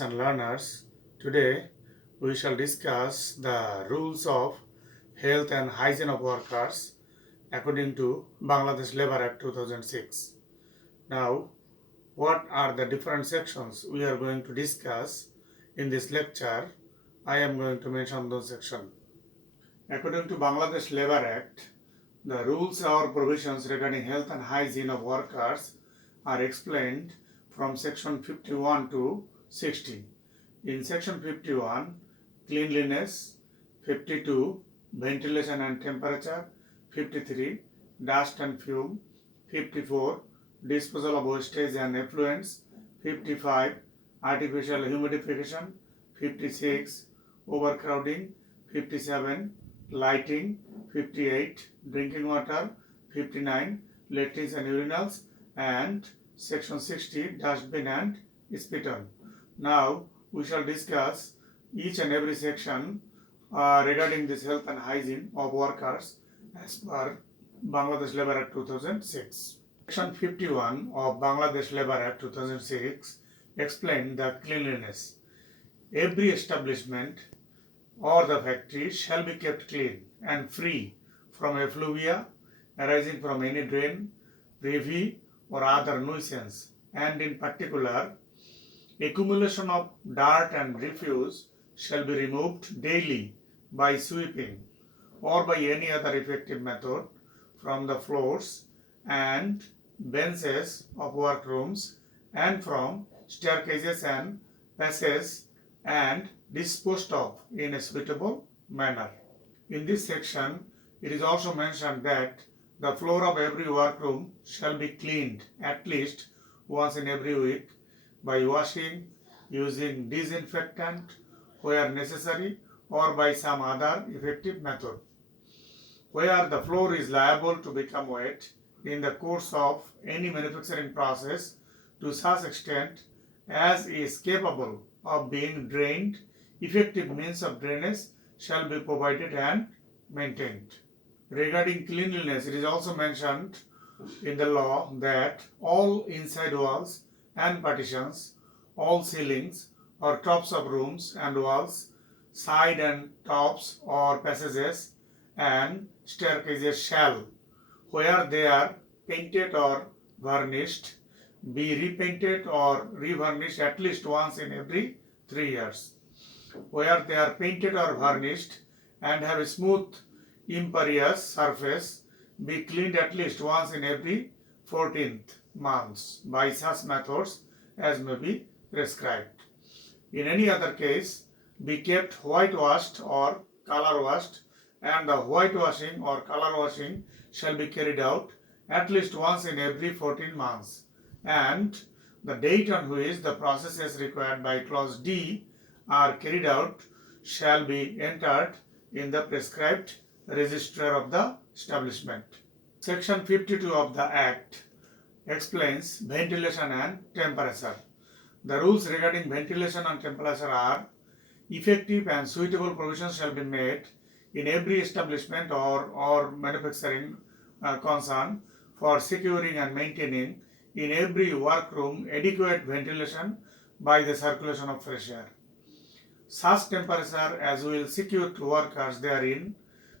And learners, today we shall discuss the rules of health and hygiene of workers according to Bangladesh Labour Act 2006. Now, what are the different sections we are going to discuss in this lecture? I am going to mention those sections. According to Bangladesh Labour Act, the rules or provisions regarding health and hygiene of workers are explained from section 51 to 60. In section 51, cleanliness, 52, ventilation and temperature, 53, dust and fume, 54, disposal of wastage and effluents, 55, artificial humidification, 56, overcrowding, 57, lighting, 58, drinking water, 59, latrines and urinals, and section 60, dustbin and spittoon. Now we shall discuss each and every section regarding this health and hygiene of workers as per Bangladesh Labour Act 2006. Section 51 of Bangladesh Labour Act 2006 explained the cleanliness. Every establishment or the factory shall be kept clean and free from effluvia arising from any drain, levee or other nuisance, and in particular, accumulation of dirt and refuse shall be removed daily by sweeping or by any other effective method from the floors and benches of workrooms and from staircases and passages and disposed of in a suitable manner. In this section, it is also mentioned that the floor of every workroom shall be cleaned at least once in every week by washing, using disinfectant where necessary, or by some other effective method. Where the floor is liable to become wet in the course of any manufacturing process to such extent as is capable of being drained, effective means of drainage shall be provided and maintained. Regarding cleanliness, it is also mentioned in the law that all inside walls and partitions, all ceilings or tops of rooms and walls, side and tops or passages and staircases shall, where they are painted or varnished, be repainted or revarnished at least once in every 3 years. Where they are painted or varnished and have a smooth impervious surface, be cleaned at least once in every 14th months by such methods as may be prescribed. In any other case, be kept whitewashed or color washed, and the whitewashing or color washing shall be carried out at least once in every 14 months, and the date on which the processes required by clause D are carried out shall be entered in the prescribed register of the establishment. Section 52 of the Act explains ventilation and temperature. The rules regarding ventilation and temperature are: effective and suitable provisions shall be made in every establishment or manufacturing concern for securing and maintaining in every workroom adequate ventilation by the circulation of fresh air. Such temperature as will secure to workers therein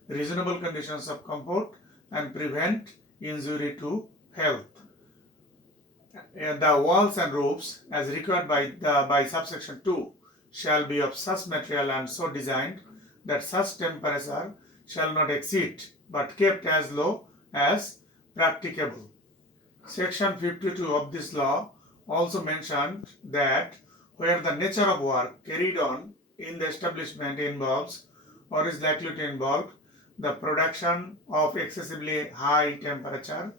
reasonable conditions of comfort and prevent injury to health. The walls and roofs, as required by subsection 2, shall be of such material and so designed that such temperature shall not exceed, but kept as low as practicable. Section 52 of this law also mentioned that where the nature of work carried on in the establishment involves or is likely to involve the production of excessively high temperature,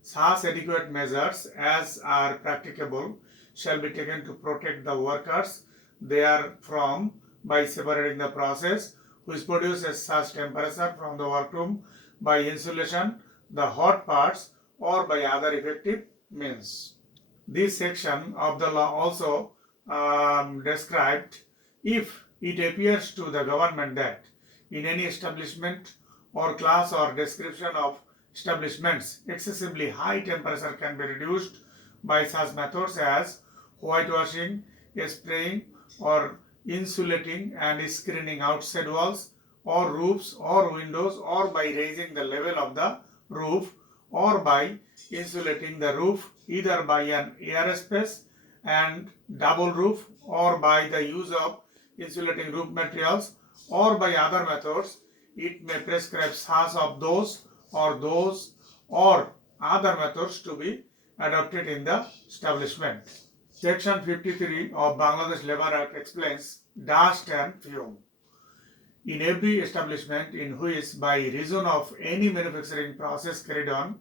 such adequate measures as are practicable shall be taken to protect the workers therefrom by separating the process which produces such temperature from the workroom by insulation, the hot parts, or by other effective means. This section of the law also described if it appears to the government that in any establishment or class or description of establishments, excessively high temperature can be reduced by such methods as whitewashing, spraying, or insulating and screening outside walls or roofs or windows, or by raising the level of the roof, or by insulating the roof either by an air space and double roof, or by the use of insulating roof materials, or by other methods. It may prescribe such of those or other methods to be adopted in the establishment. Section 53 of Bangladesh Labour Act explains dust and fume. In every establishment in which by reason of any manufacturing process carried on,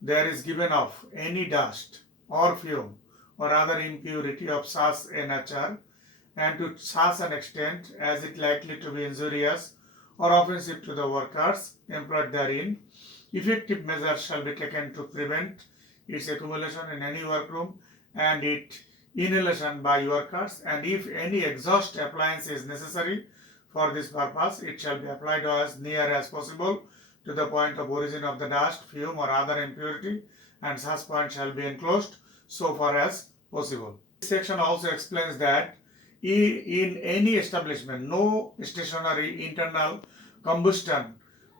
there is given off any dust or fume or other impurity of such a nature, and to such an extent as it likely to be injurious or offensive to the workers employed therein, effective measures shall be taken to prevent its accumulation in any workroom and its inhalation by workers, and if any exhaust appliance is necessary for this purpose, it shall be applied as near as possible to the point of origin of the dust, fume or other impurity, and such point shall be enclosed so far as possible. This section also explains that in any establishment, no stationary internal combustion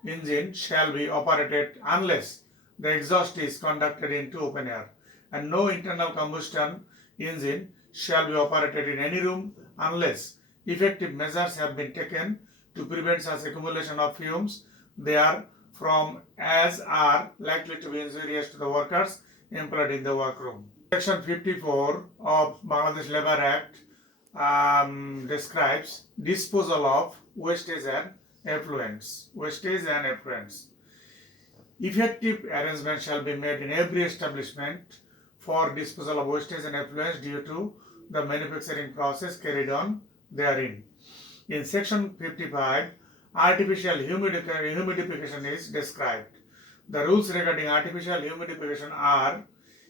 engine shall be operated unless the exhaust is conducted into open air, and no internal combustion engine shall be operated in any room unless effective measures have been taken to prevent such accumulation of fumes there from as are likely to be injurious to the workers employed in the workroom. Section 54 of Bangladesh Labour Act describes disposal of wastage and effluents. Effective arrangements shall be made in every establishment for disposal of wastage and effluents due to the manufacturing process carried on therein. In section 55, artificial humidification is described. The rules regarding artificial humidification are: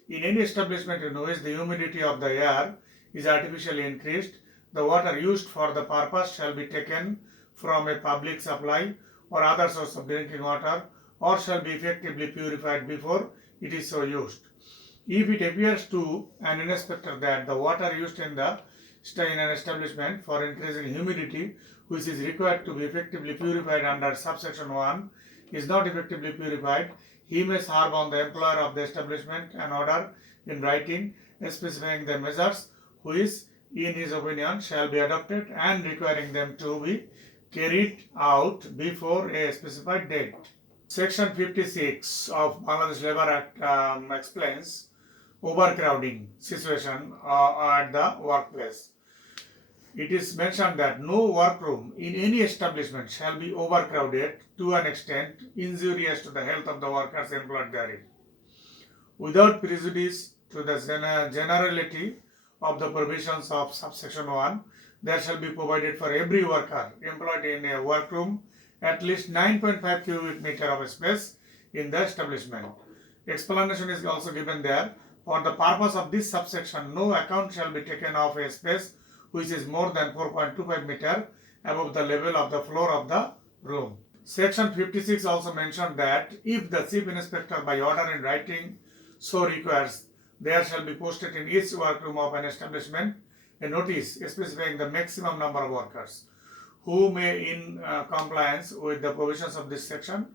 in any establishment in which the humidity of the air is artificially increased, the water used for the purpose shall be taken from a public supply or other source of drinking water, or shall be effectively purified before it is so used. If it appears to an inspector that the water used in an establishment for increasing humidity, which is required to be effectively purified under subsection 1, is not effectively purified, he may serve on the employer of the establishment an order in writing specifying the measures which, in his opinion, shall be adopted and requiring them to be carried out before a specified date. Section 56 of Bangladesh Labour Act explains overcrowding situation at the workplace. It is mentioned that no workroom in any establishment shall be overcrowded to an extent injurious to the health of the workers employed therein. Without prejudice to the generality of the provisions of subsection 1, there shall be provided for every worker employed in a workroom at least 9.5 cubic meter of space in the establishment. Explanation is also given there. For the purpose of this subsection, no account shall be taken of a space which is more than 4.25 meter above the level of the floor of the room. Section 56 also mentioned that if the chief inspector by order in writing so requires, there shall be posted in each workroom of an establishment a notice specifying the maximum number of workers who may, in compliance with the provisions of this section,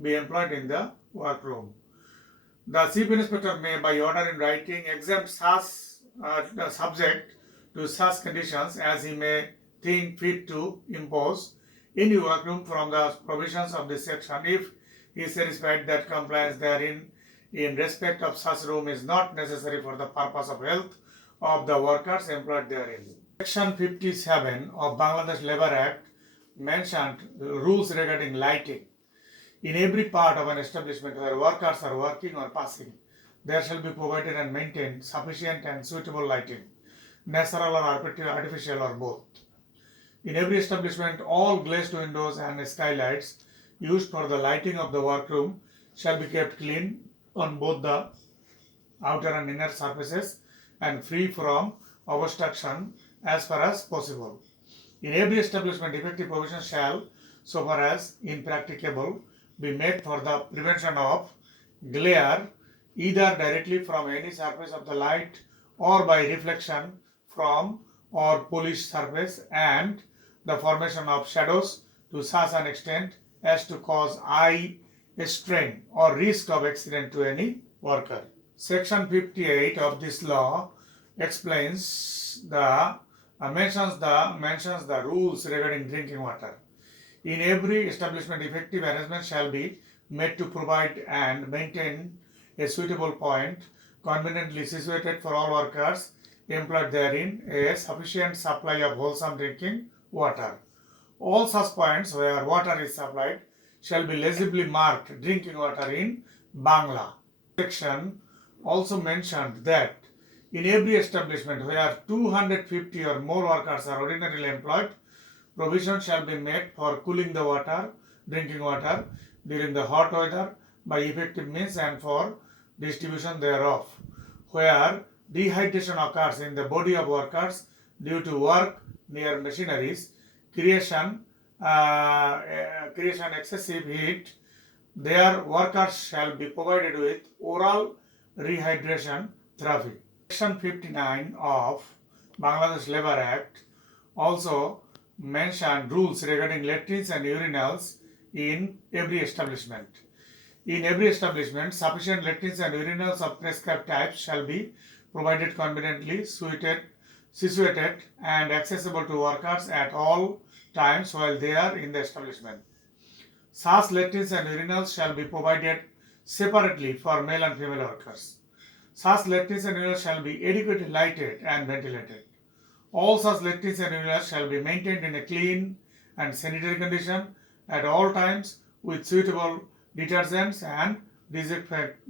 be employed in the workroom. The chief inspector may, by order in writing, exempt such subject to such conditions as he may think fit to impose any workroom from the provisions of this section, if he is satisfied that compliance therein in respect of such room is not necessary for the purpose of health of the workers employed therein. Section 57 of Bangladesh Labour Act mentioned rules regarding lighting. In every part of an establishment where workers are working or passing, there shall be provided and maintained sufficient and suitable lighting, natural or artificial or both. In every establishment, all glazed windows and skylights used for the lighting of the workroom shall be kept clean on both the outer and inner surfaces and free from obstruction as far as possible. In every establishment, effective provision shall, so far as impracticable, be made for the prevention of glare either directly from any surface of the light or by reflection from or polished surface and the formation of shadows to such an extent as to cause eye strain or risk of accident to any worker. Section 58 of this law explains mentions the rules regarding drinking water. In every establishment, effective arrangement shall be made to provide and maintain a suitable point conveniently situated for all workers employed therein, a sufficient supply of wholesome drinking water. All such points where water is supplied shall be legibly marked drinking water in Bangla. Section also mentioned that in every establishment where 250 or more workers are ordinarily employed, provision shall be made for cooling the water, drinking water, during the hot weather by effective means and for distribution thereof. Where dehydration occurs in the body of workers due to work near machineries, creation excessive heat, their workers shall be provided with oral rehydration therapy. Section 59 of Bangladesh Labour Act also mentioned rules regarding latrines and urinals in every establishment. In every establishment, sufficient latrines and urinals of prescribed types shall be provided conveniently situated and accessible to workers at all times while they are in the establishment. Such latrines and urinals shall be provided separately for male and female workers. Such latrines and urinals shall be adequately lighted and ventilated. All such latrines and urinals shall be maintained in a clean and sanitary condition at all times with suitable detergents and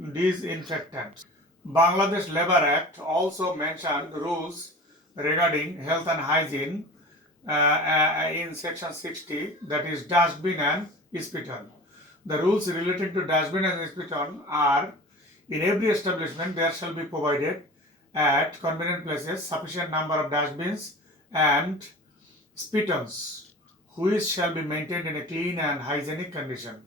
disinfectants. Bangladesh Labour Act also mentioned rules regarding health and hygiene in section 60, that is dustbin and spittoon. The rules relating to dustbin and spittoon are: in every establishment there shall be provided at convenient places sufficient number of dustbins and spittoons, which shall be maintained in a clean and hygienic condition.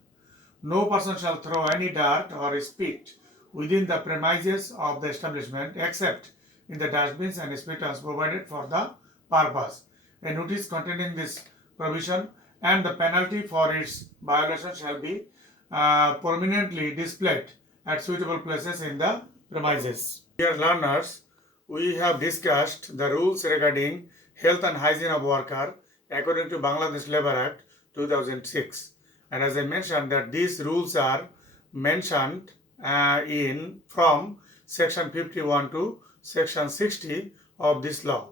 No person shall throw any dirt or spit within the premises of the establishment except in the dustbins and spittoons provided for the purpose. A notice containing this provision and the penalty for its violation shall be prominently displayed at suitable places in the premises. Dear learners, we have discussed the rules regarding health and hygiene of worker according to Bangladesh Labour Act 2006. And as I mentioned that these rules are mentioned from section 51 to section 60 of this law.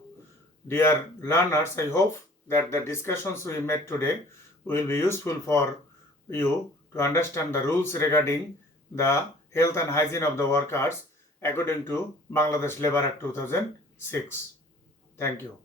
Dear learners, I hope that the discussions we made today will be useful for you to understand the rules regarding the health and hygiene of the workers according to Bangladesh Labour Act 2006. Thank you.